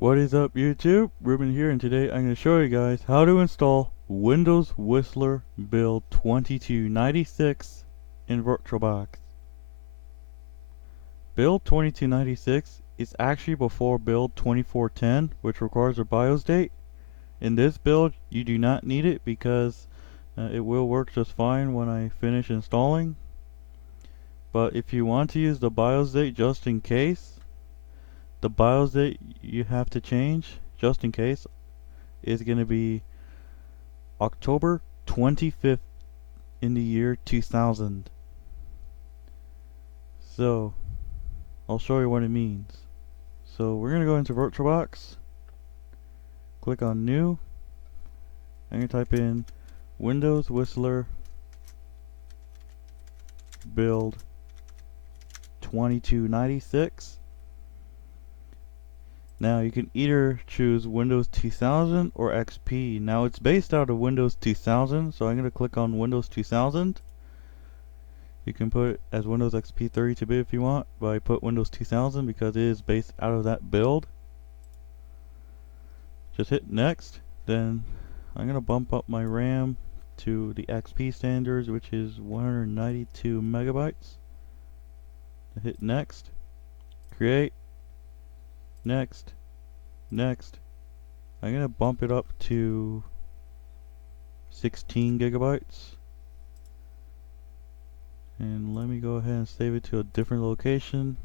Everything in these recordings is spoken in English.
What is up YouTube? Ruben here, and today I'm going to show you guys how to install Windows Whistler build 2296 in VirtualBox. Build 2296 is actually before build 2410, which requires a BIOS date. In this build you do not need it because it will work just fine when I finish installing. But if you want to use the BIOS date just in case, the BIOS date you have to change just in case is going to be October 25th in the year 2000. So I'll show you what it means. So we're going to go into VirtualBox, click on new. I'm going to type in Windows Whistler build 2296. Now you can either choose Windows 2000 or XP. Now it's based out of Windows 2000, so I'm going to click on Windows 2000. You can put it as Windows XP 32-bit if you want, but I put Windows 2000 because it is based out of that build. Just hit next, then I'm going to bump up my RAM to the XP standards, which is 192 megabytes. Hit next, create, next, next. I'm going to bump it up to 16 gigabytes. And let me go ahead and save it to a different location,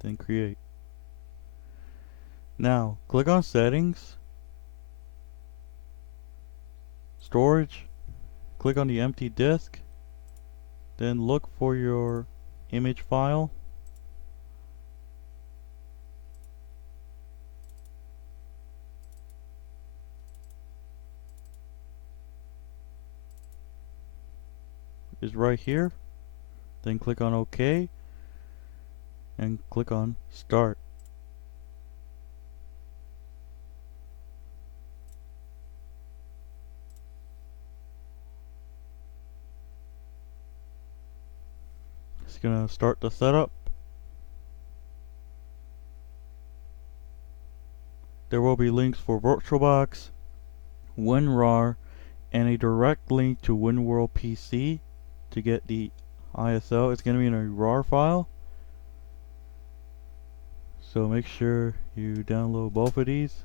then create. Now click on settings, storage, click on the empty disk, then look for your image file. Is right here. Then click on OK and click on Start. It's gonna start the setup. There will be links for VirtualBox, WinRAR, and a direct link to WinWorld PC to get the ISO. It's going to be in a RAR file, so make sure you download both of these.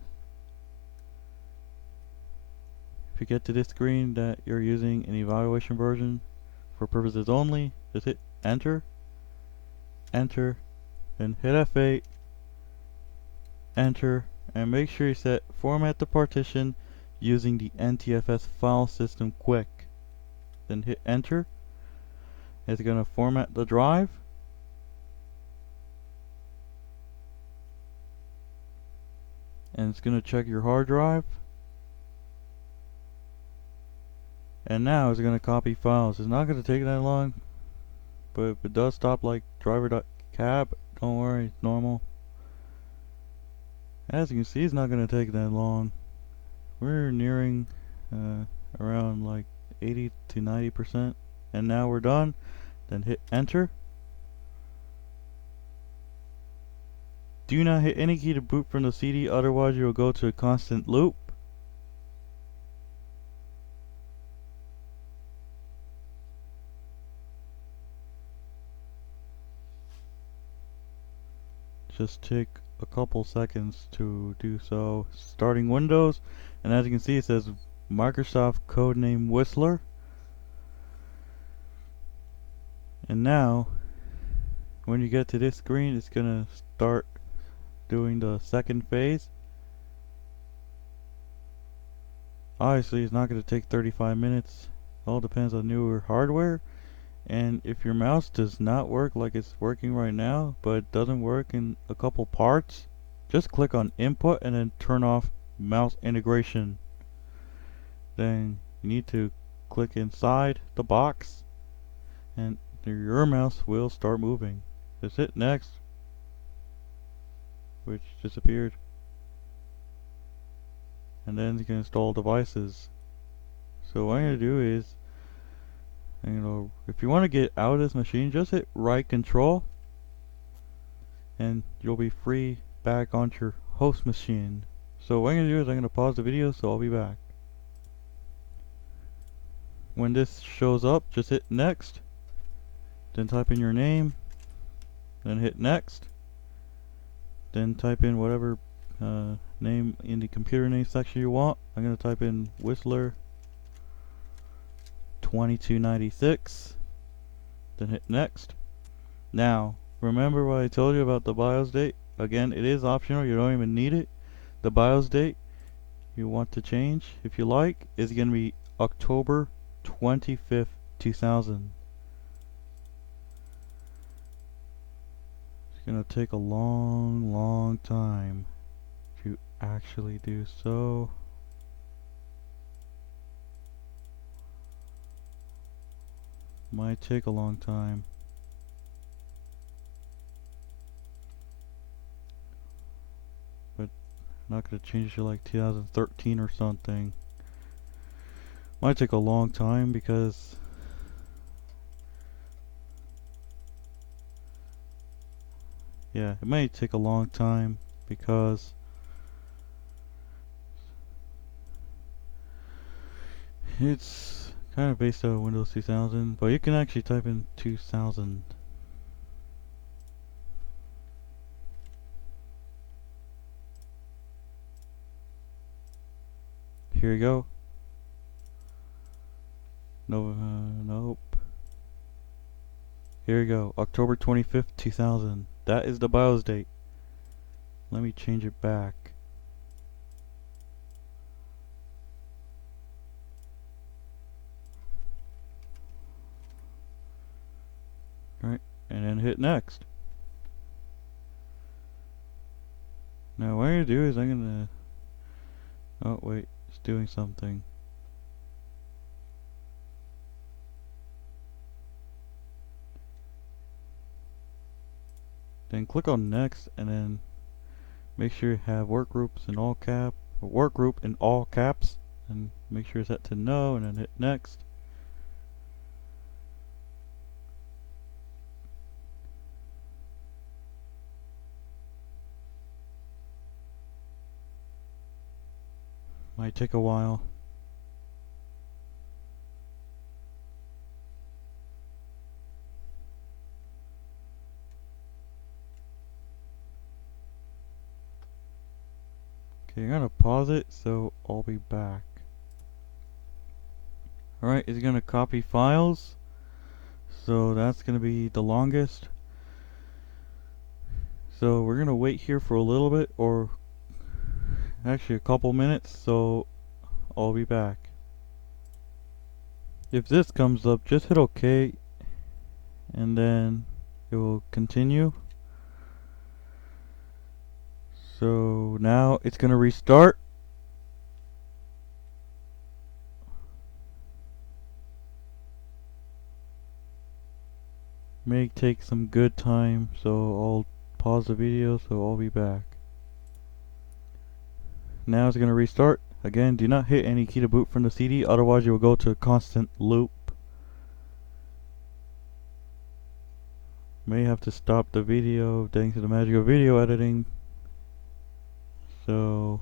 If you get to this screen that you're using an evaluation version for purposes only, just hit enter, enter, then hit F8, enter, and make sure you set format the partition using the NTFS file system quick. Then hit enter. It's going to format the drive. And it's going to check your hard drive. And now it's going to copy files. It's not going to take that long, but if it does stop like driver.cab, don't worry, it's normal. As you can see, it's not going to take that long. We're nearing around like 80 to 90%. And now we're done. Then hit enter. Do not hit any key to boot from the CD, otherwise you will go to a constant loop. Just take a couple seconds to do so. Starting Windows, and as you can see it says Microsoft codename Whistler. And now when you get to this screen, it's gonna start doing the second phase. Obviously it's not gonna take 35 minutes. All depends on newer hardware. And if your mouse does not work like it's working right now, but it doesn't work in a couple parts, just click on input and then turn off mouse integration. Then you need to click inside the box and your mouse will start moving. Just hit next, which disappeared, and then you can install devices. So what I'm going to do is, if you want to get out of this machine, just hit right control and you'll be free back onto your host machine. So what I'm going to do is I'm going to pause the video, so I'll be back. When this shows up, just hit next, then type in your name, then hit next, then type in whatever name in the computer name section you want. I'm going to type in Whistler 2296, then hit next. Now, remember what I told you about the BIOS date? Again, it is optional, you don't even need it. The BIOS date you want to change, if you like, is going to be October 25th, 2000. It's going to take a long time to actually do so. Might take a long time. But I'm not going to change it to like 2013 or something. Might take a long time because yeah, it may take a long time because it's kind of based on Windows 2000, but you can actually type in 2000. Here you go. No, nope. Here you go, October 25th, 2000. That is the BIOS date. Let me change it back. Right, and then hit next. Now what I'm gonna do is I'm gonna, oh wait, it's doing something. Then click on next, and then make sure you have workgroups in all caps, and make sure it's set to no, and then hit next. Might take a while. Okay, I'm gonna pause it, so I'll be back. Alright, it's gonna copy files, so that's gonna be the longest. So we're gonna wait here for a little bit, or actually a couple minutes, so I'll be back. If this comes up, just hit OK, and then it will continue. So now it's gonna restart. May take some good time, so I'll pause the video, so I'll be back. Now it's gonna restart. Again, do not hit any key to boot from the CD, otherwise you will go to a constant loop. May have to stop the video thanks to the magic of video editing. So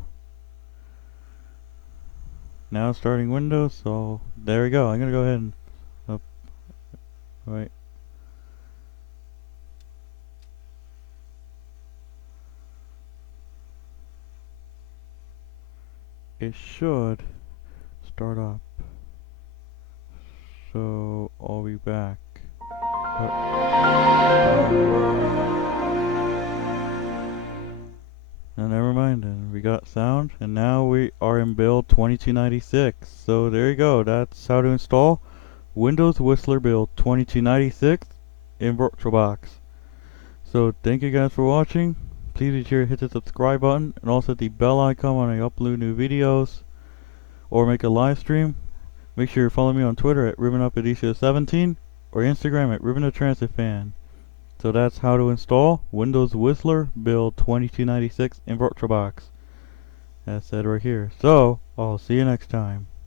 now starting Windows, so there we go. I'm gonna go ahead and right. It should start up. So I'll be back. Now never mind, and we got sound, and now we are in build 2296. So there you go, that's how to install Windows Whistler build 2296 in VirtualBox. So thank you guys for watching. Please be sure to hit the subscribe button and also the bell icon when I upload new videos or make a live stream. Make sure you follow me on Twitter at RubenUpAdicio17 or Instagram at RubenTheTransitFan. So that's how to install Windows Whistler build 2296 in VirtualBox. That's said right here. So I'll see you next time.